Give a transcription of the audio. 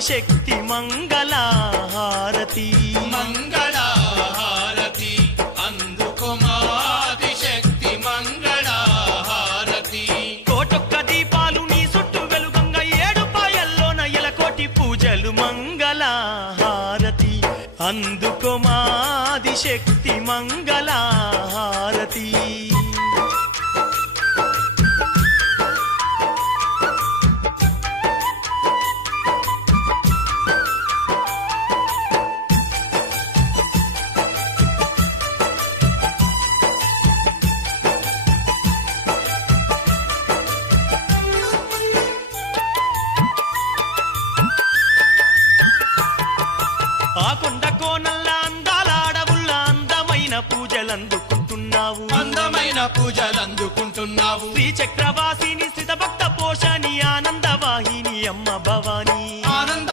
ఆదిశక్తి మంగళహారతి మంగళహారతి అందుకో మా ఆదిశక్తి మంగళహారతి కోటొక్క దీపాలు నీ చుట్టూ వెలుగంగా 7 పాయల్లోన ఎలకోటి పూజలు మంగళహారతి అందుకో మా ఆదిశక్తి మంగళహారతి ఆ కొండ కోనల్ల అందాల అడవుల్ల అందమైన పూజలందుకుంటున్నావు అందమైన పూజలందుకుంటున్నావు శ్రీ చక్రవాసిని స్థిత భక్త పోషణి ఆనందవాహిని అమ్మ భవానీ